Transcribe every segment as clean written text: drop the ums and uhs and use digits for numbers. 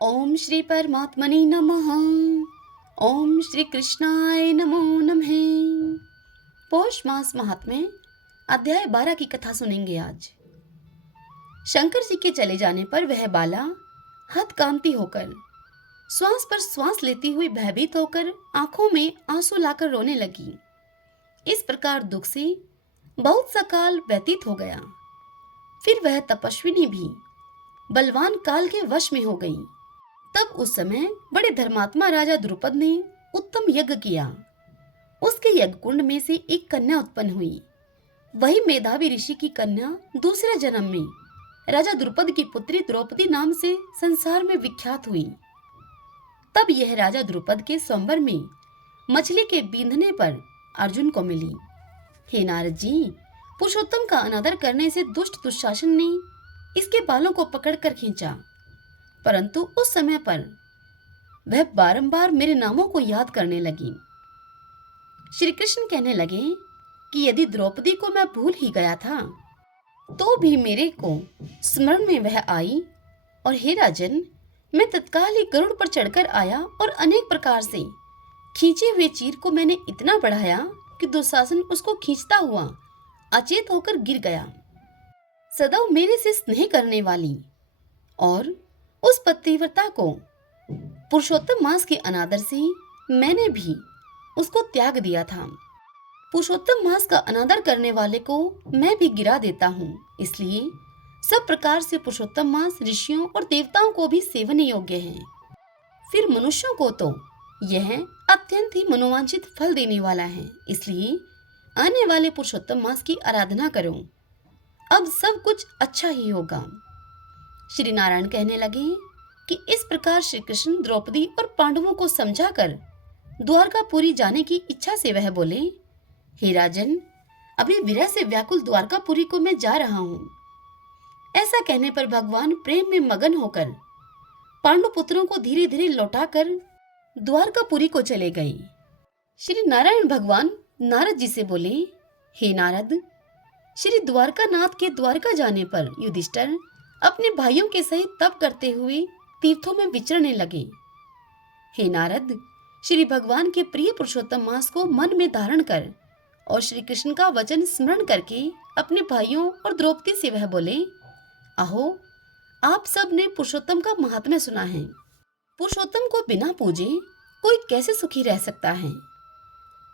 ओम श्री परमात्मने नमः। ओम श्री कृष्णाय नमो नमः। पौष मास महात्म्य अध्याय 12 की कथा सुनेंगे आज। शंकर जी के चले जाने पर वह बाला हतकांति होकर, श्वास पर श्वास लेती हुई भयभीत होकर आंखों में आंसू लाकर रोने लगी। इस प्रकार दुख से बहुत सा काल व्यतीत हो गया। फिर वह तपस्विनी भी बलवान काल के वश में हो गई। तब उस समय बड़े धर्मात्मा राजा द्रुपद ने उत्तम यज्ञ किया। उसके यज्ञ कुंड में से एक कन्या उत्पन्न हुई। वही मेधावी ऋषि की कन्या दूसरे जन्म में राजा द्रुपद की पुत्री द्रौपदी नाम से संसार में विख्यात हुई। तब यह राजा द्रुपद के स्वयंवर में मछली के बींधने पर अर्जुन को मिली। हे नारद जी, पुरुषोत्तम का अनादर करने से दुष्ट दुशासन ने इसके बालों को पकड़कर खींचा, परंतु उस समय पर वह बारंबार मेरे नामों को याद करने लगी। श्री कृष्ण कहने लगे कि यदि द्रौपदी को मैं भूल ही गया था तो भी मेरे को स्मरण में वह आई, और हे राजन, मैं तत्काल ही गरुड़ पर चढ़कर आया और अनेक प्रकार से खींचे हुए चीर को मैंने इतना बढ़ाया कि दुशासन उसको खींचता हुआ अचेत होकर गिर गया। सदैव मेरे से स्नेह करने वाली और उस पतिव्रता को पुरुषोत्तम मास के अनादर से मैंने भी उसको त्याग दिया था। पुरुषोत्तम मास का अनादर करने वाले को मैं भी गिरा देता हूँ। इसलिए सब प्रकार से पुरुषोत्तम मास ऋषियों और देवताओं को भी सेवन योग्य है। फिर मनुष्यों को तो यह अत्यंत ही मनोवांछित फल देने वाला है। इसलिए आने वाले पुरुषोत्तम मास की आराधना करो, अब सब कुछ अच्छा ही होगा। श्री नारायण कहने लगे कि इस प्रकार श्री कृष्ण द्रौपदी और पांडवों को समझाकर द्वारकापुरी जाने की इच्छा से वह बोले, हे राजन, अभी विरह से व्याकुल द्वारकापुरी को मैं जा रहा हूँ। ऐसा कहने पर भगवान प्रेम में मगन होकर पांडु पुत्रों को धीरे धीरे लौटाकर द्वारकापुरी को चले गए। श्री नारायण भगवान नारद जी से बोले, हे नारद, श्री द्वारकानाथ के द्वारका जाने पर युधिष्ठिर अपने भाइयों के सहित तप करते हुए तीर्थों में विचरने लगे। हे नारद, श्री भगवान के प्रिय पुरुषोत्तम मास को मन में धारण कर और श्री कृष्ण का वचन स्मरण करके अपने भाइयों और द्रौपदी से वह बोले, अहो, आप सब ने पुरुषोत्तम का महात्म्य सुना है। पुरुषोत्तम को बिना पूजे कोई कैसे सुखी रह सकता है।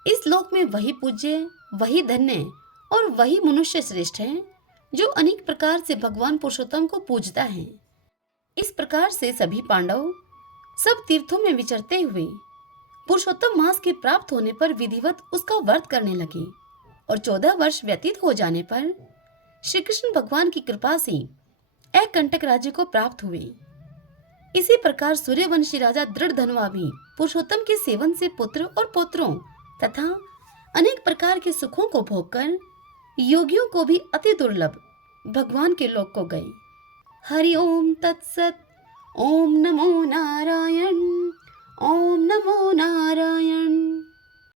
इस लोक में वही पूज्य, वही धन्य और वही मनुष्य श्रेष्ठ है जो अनेक प्रकार से भगवान पुरुषोत्तम को पूजता है। इस प्रकार से सभी पांडव सब तीर्थों में विचरते हुए पुरुषोत्तम मास के प्राप्त होने पर विधिवत उसका व्रत करने लगे, और 14 वर्ष व्यतीत हो जाने पर श्री कृष्ण भगवान की कृपा से एकंटक राज्य को प्राप्त हुए। इसी प्रकार सूर्यवंशी राजा दृढ़धनवा भी पुरुषोत्तम के सेवन से पुत्र और पौत्रों तथा अनेक प्रकार के सुखों को भोगकर योगियों को भी अति दुर्लभ भगवान के लोक को गए। हरि ओम तत्सत। ओम नमो नारायण। ओम नमो नारायण।